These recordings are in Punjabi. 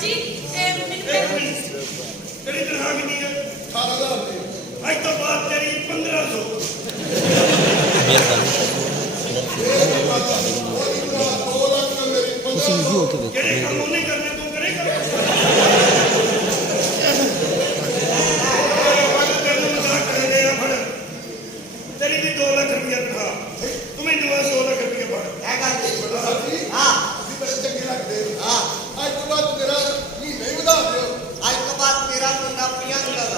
जी तेरी तनख्वाह कितनी है? 18,000 रुपये। आज तो बात तेरी 1500। जेड़े काम नहीं करने तू करेगा। तेरी भी 2 लाख रुपया तनख्वाह, तुम्हें 2 लाख रुपया पड़। हाँ बड़े चंगे लगते हाँ आज तो बात तेरा महीना ही बता दो। आज के बाद तेरा महीना प्रियंका का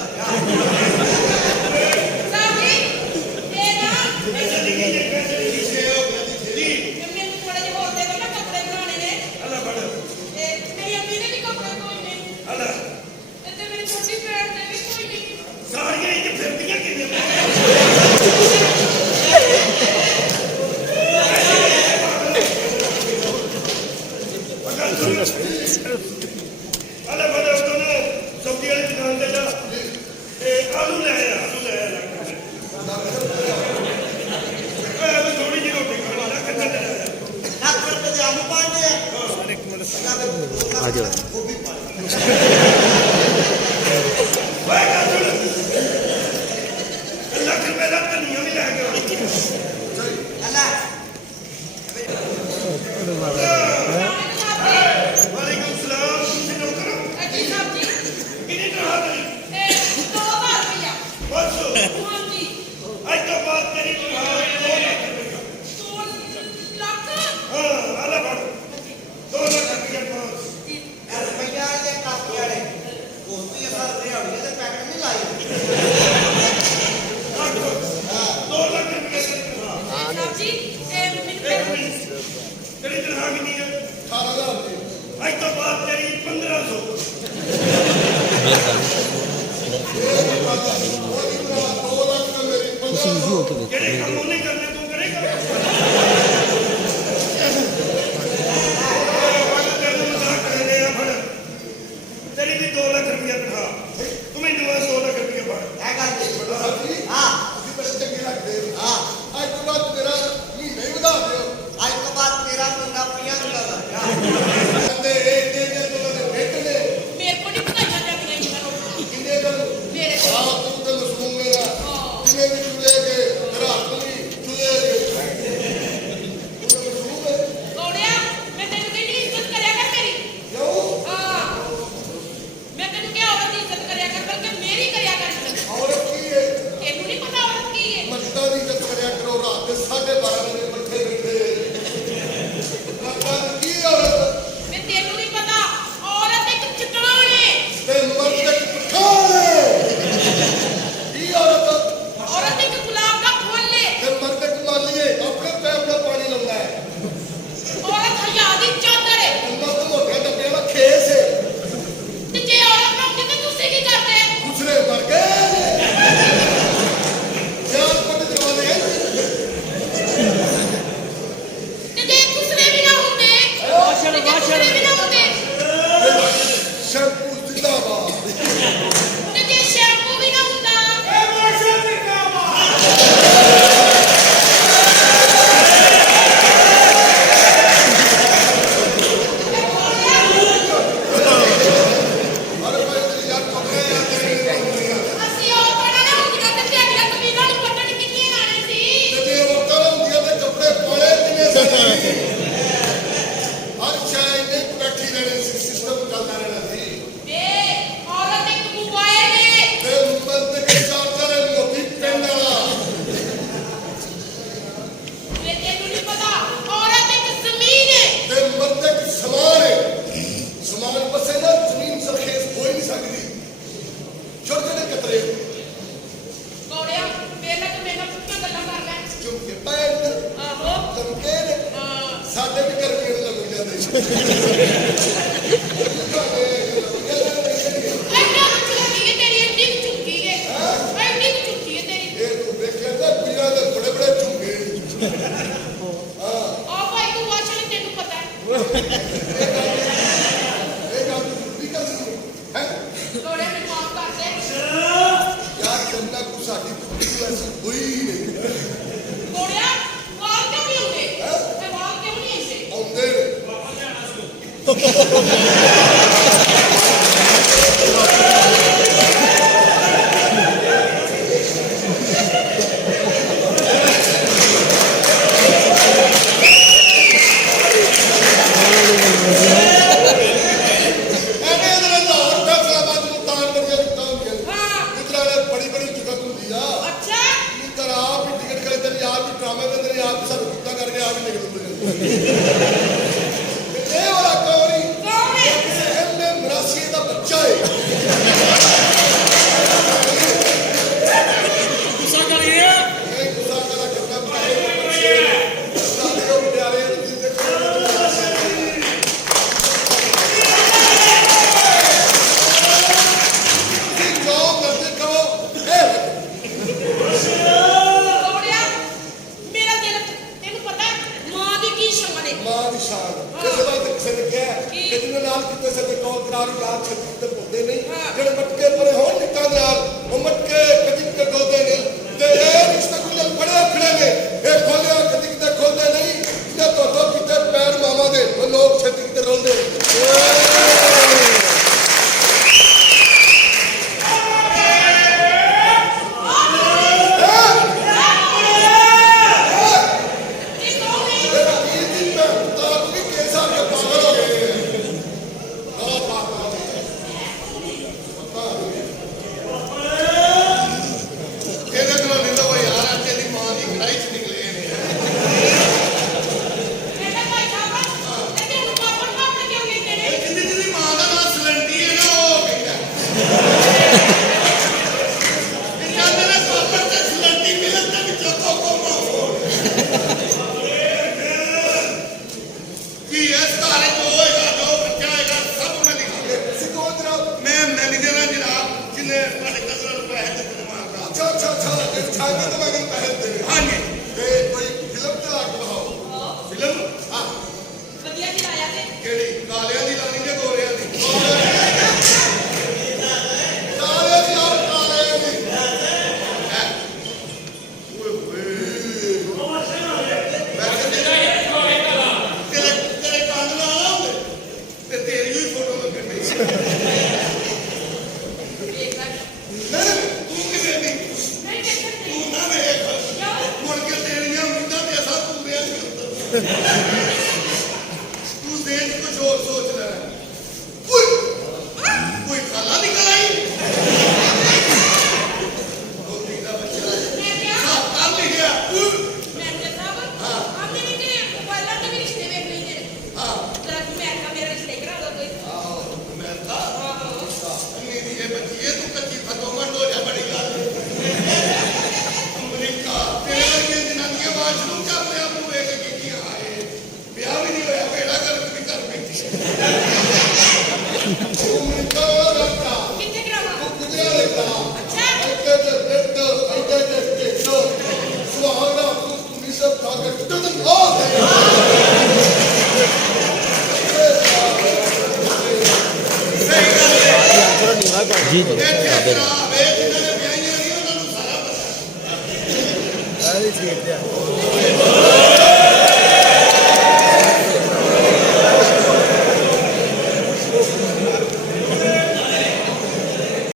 सब्जी वाली दुकान से जा आलू ले आया थोड़ी जी रोटी खानी ना कितना ले आया लाख रुपए दे आलू पांडे आ जाओ लाख रुपए का धनिया भी लेके अल्लाह वालेकुम सलाम तुम नौकर हो जी साहब जी कितनी तनख्वाह तेरी 2000 रुपया बस हाँ जी आज तो बात तेरी तनख्वाह 2 लाख रुपया 2 लाख हाँ आला बढ़ 2 लाख रुपया पास रुपया दे काफी वाले वो तो ये सर रेवड़ी दे पैकेट नहीं लाई 2 लाख रुपया साहब जी तेरी तनख्वाह कितनी है? 18,000 रुपये। आज तो बात तेरी 1500। जेड़े काम नहीं करने तू करेगा। तेरी भी 2 लाख रुपया तनख्वाह, तुम्हें 2 लाख रुपया पड़। हाँ बड़े चंगे लगते हाँ आज तो बात तेरा महीना ही बता दो। आज के बाद तेरा महीना प्रियंका का मेरे को नहीं पता जाता कि नहीं मैं मेरे को गौड़िया मैं तेरे की इज्जत करया कर मेरी हाँ मैं तेरे क्या औरत की इज्जत करया कर बल्कि मेरी करया कर इज्जत तेनू नहीं पता औरत की है मैं तेनू नहीं पता औरत एक चट्टान है औरत एक गुलाब का फूल है औरत हया दी चादर है ते जे औरत ना होती तो तुसी की करते दूसरे मर गए जान पट दरवाजे ते जे दूसरे भी ना होते दूसरे भी ना होते शैम्पू जिंदाबाद ते जे शैम्पू भी ना होता अरे भाई तेरी यार कपड़े यार ਅਸੀਂ ਉਹ ਬਣਾ ਨਾ ਹੁੰਦੀਆਂ ਤੇ ਤੁਹਾਡੀਆਂ ਕਮੀਜ਼ਾਂ ਨੂੰ ਪੱਟਣ ਕਿੰਨੀਆਂ ਆਣੇ ਸੀ ਤੇ ਉਹ ਤਰ੍ਹਾਂ ਹੁੰਦੀਆਂ ਤੇ ਕੱਪੜੇ ਪਾਲੇ ਕਿੰਨੇ ਸਾਰੇ ਹਰ ਚਾਹੇ ਨੇ ਬੈਠੀ ਰਹਿਣੇ ਸੀ ਸਿਸਟਮ ਚੱਲਦਾ ਰਹਿਣਾ ਸੀ ਵੇ ਔਰਤ ਇੱਕ ਮੋਬਾਈਲ ਹੈ ਤੇ ਬੰਦ ਕੇ ਚਾਰਜਰ ਮੋਤੀ ਪੈਨ ਵਾਲਾ ਵੇ ਤੈਨੂੰ ਨਹੀਂ ਪਤਾ ਔਰਤ ਇੱਕ ਜ਼ਮੀਨ ਹੈ ਤੇ ਬੰਦ ਕੇ ਸਮਾਨ ਹੈ ਸਮਾਨ ਪਸੇ ਨਾ ਜ਼ਮੀਨ ਸਰਖੇਜ਼ ਹੋ ਹੀ ਨਹੀਂ ਸਕਦੀ ਛੋਟੇ ਛੋਟੇ ਕਤਰੇ ਗੌੜਿਆ ਵੇਲੇ ਤੂੰ ਮੇਰੇ ਨਾਲ ਪੁੱਠੀਆਂ ਗੱਲਾਂ ਕਰ ਲੈ ਚੁੰਕੇ ਪੈਨ ਆਹੋ ਧਮਕੇ ਨੇ ਹਾਂ ਸਾਡੇ ਵੀ ਘਰ ਪੀਣ ਲੱਗ ਜਾਂਦੇ ਐਡਾ ਚੁੱਕੀ ਹੈ ਤੇਰੀ ਐਡੀ ਕੁ ਚੁੱਕੀ ਹੈ ਐਡੀ ਕੁ ਚੁੱਕੀ ਹੈ ਤੇਰੀ ਇਹ ਤੂੰ ਦੇਖਿਆ ਤਾਂ ਪੀਰਾਂ ਦੇ ਬੜੇ ਬੜੇ ਝੁੰਗੇ ਆ ਭਾਈ ਤੂੰ ਵਾਸ਼ਲ ਤੈਨੂੰ ਪਤਾ ਹੈ ਇਹ ਗੱਲ ਦੀ ਗੱਲ ਹੈ ਗੌੜਿਆ ਮੈਨੂੰ ਮਾਫ ਕਰ ਦੇ ਯਾਰ ਕੰਨਾ ਕੋ ਸਾਡੀ ਥੋੜੀ ਐਸੀ ਹੋਈ ਨਹੀਂ ਗੌੜਿਆ ਵਾਲ ਕਿਉਂ ਨਹੀਂ ਹੁੰਦੇ ਤੇ ਵਾਲ ਕਿਉਂ ਨਹੀਂ ਐਸੇ ਆਉਂਦੇ ਨੇ ਨਾਲ ਕਿਤੇ ਸੇ ਕੋਲ ਕਰਾਰ ਯਾਰ ਛੱਤੀ ਤੇ ਪੁੱਦੇ ਨਹੀਂ ਹਾਂ। ਜਿਹੜੇ ਮਟਕੇ ਪਰੇ ਹੋਣ ਨਿੱਕਾ ਦੇ ਨਾਲ ਉਹ ਮਟਕੇ ਕਦੀ ਕਿਤੇ ਖੋਲਦੇ ਨਹੀਂ ਤੇ ਇਹ ਰਿਸ਼ਤੇ ਬੜੇ ਖੜੇ ਨੇ ਇਹ ਖੋਲਿਆ ਕਦੀ ਕਿਤੇ ਖੋਲਦੇ ਨਹੀਂ ਤੇ ਤੋਂ ਕਿਤੇ ਪੈਰ ਮਾਮਾ ਦੇ ਉਹ ਲੋਕ ਛੱਤੀ ਕਿਤੇ ਰੋਂਦੇ ਇਹ ਕੌਣ ਹੈ? ਵਕੀਲ ਦੀ ਭੈਣ ਦਾ ਕੋਈ ਕੇਸ ਆ ਕੇ ਪਾਗਲ ਹੋ ਗਏ ਬਹੁਤ ਪਾਗਲ ਇਹਦੇ ਕੋਲ ਨਹੀਂ ਲੋ ਯਾਰ ਅੱਜ ਦੀ ਮਾਂ ਦੀ ਕੜਾਈ ਚ ਨਿਕਲੇ ਨੇ ਮੇਰੇ ਭਾਈ ਸਾਹਿਬ ਤੇ ਤੈਨੂੰ ਪਾਪੜ ਪਾਪੜ ਕਿਉਂ ਕਹਿੰਦੇ ਨੇ? ਇਹ ਜਿਹਦੀ ਮਾਂ ਦਾ ਨਾਮ ਸਲੰਟੀ ਹੈ ਨਾ ਉਹ ਕਹਿੰਦਾ ਇਹ ਕਹਿੰਦੇ ਨੇ ਪਾਪੜ ਤੇ ਸਲੰਟੀ ਮਿਲਣ ਦੇ ਵਿੱਚੋਂ ਕੋਕੋ ਮਾਫੋ ਕੀ ਇਸ ਘਰ ਚ ਹੋਏਗਾ ਜੋ ਬੱਚਾ ਹੋਏਗਾ ਸਭ ਮੈਂ ਲਿਖਾਂਗੇ ਸਿਕੋ ਜਨਾਬ ਮੈਂ ਮੈਨੇਜਰ ਹਾਂ ਜਨਾਬ ਜਿਹਨੇ ਤੁਹਾਡੇ ਕਦਰ ਨੂੰ ਪੈਸੇ ਦਿੱਤੇ ਮਾਰਦਾ ਅੱਛਾ ਇਹ ਛਾਂਗੇ ਤਾਂ ਮੈਂ ਪੈਸੇ ਦੇ ਹਾਂਜੀ ਤੇ ਕੋਈ ਫਿਲਮ ਚਲਾ ਕੇ ਦਿਖਾਓ ਫਿਲਮ ਹਾਂ ਵਧੀਆ ਜੀ ਆਇਆ ਤੇ ਕਿਹੜੀ ਕਾਲਿਆਂ ਦੀ ਲਾਣੀ ਕਿ ਗੋਰਿਆਂ ਦੀ ਕਾਲਿਆਂ ਦੀ ਆਪ ਕਾਲਿਆਂ ਦੀ ਹੈਂ। ਓਏ ਹੋਏ ਮੈਂ ਕਹਿੰਦਾ ਤੇਰੇ ਕੰਨ ਨਾਲ ਆਉਂਦੇ ਤੇ ਤੇਰੀ ਵੀ ਫੋਟੋ ਲੱਗਣ ਡਈ ਵੇਖ ਲੈ ਨਹੀਂ ਤੂੰ ਕਿਵੇਂ ਦੀ ਨਹੀਂ ਦੇਖਣ ਦੇ ਤੂੰ ਨਾ ਵੇਖ ਕਿਉਂ? ਮੁੜ ਕੇ ਤੇਰੀਆਂ ਉਮੀਦਾਂ ਤੇ ਅਸਾਂ ਪੂਰੀਆਂ ਨਹੀਂ ਹੁੰਦਾ ਤੂੰ ਦੇਖ ਕੁਝ ਹੋਰ ਸੋਚ ਲੈ ਕੋਈ ਖਾਲਾ ਨਿਕਲ ਆਈ ਗੋਦੀ ਦਾ ਬੱਚਾ ਮੈਂ ਕਿਹਾ ਹਾਂ ਕੱਲ ਲਿਖਿਆ ਮੈਨੇਜਰ ਸਾਹਿਬ ਆਂਦੇ ਨੇ ਕਿ ਮੋਬਾਈਲਾਂ ਤੇ ਵੀ ਰਿਸ਼ਤੇ ਵੇਖ ਲੈਂਦੇ ਨੇ ਹਾਂ ਜਰਾ ਤੂੰ ਮੈਂ ਕਿਹਾ ਮੇਰਾ ਰਿਸ਼ਤੇ ਕਰਾ ਦੋ ਕੋਈ ਆਹੋ ਮੈਂ ਤਾਂ ਆਹੋ ਅੰਨੀ ਦੀ ਇਹ ਬੱਚੀ ਇਹ ਤੂੰ ਕੱਚੀ ਫਤੋਮੰਡ ਹੋ ਜਾ ਬੜੀ ਗੱਲ ਅਮਰੀਕਾ ਤੇਰੇ ਵਰਗੀਆਂ ਜਨਾਨੀਆਂ ਵਾਸ਼ਰੂਮ ਚ ਆਪਣੇ ਆਪ ਨੂੰ ਵੇਖ ਕੇ ਕੀ ਆਏ ਵਿਆਹ ਵੀ ਨਹੀਂ ਹੋਇਆ ਬੇੜਾ ਕਰ ਵੀ ਕਰ ਬੈਠੀ ਅਮਰੀਕਾ ਰੱਖਾ ਕਿੱਥੇ ਕਰਾਵਾਂ ਕੁੜੀਆਂ ਰੱਖਾ ਅੱਛਾ ਇੱਥੇ ਤੇ ਬੈਠ ਇੱਥੇ ਤੇ ਸੁਹਾਗਰਾ ਤੂੰ ਸਭ ਖਾ ਕੇ ਟੁੱਟਣ ਆ ਜੀ ਜੀ ਇੱਥੇ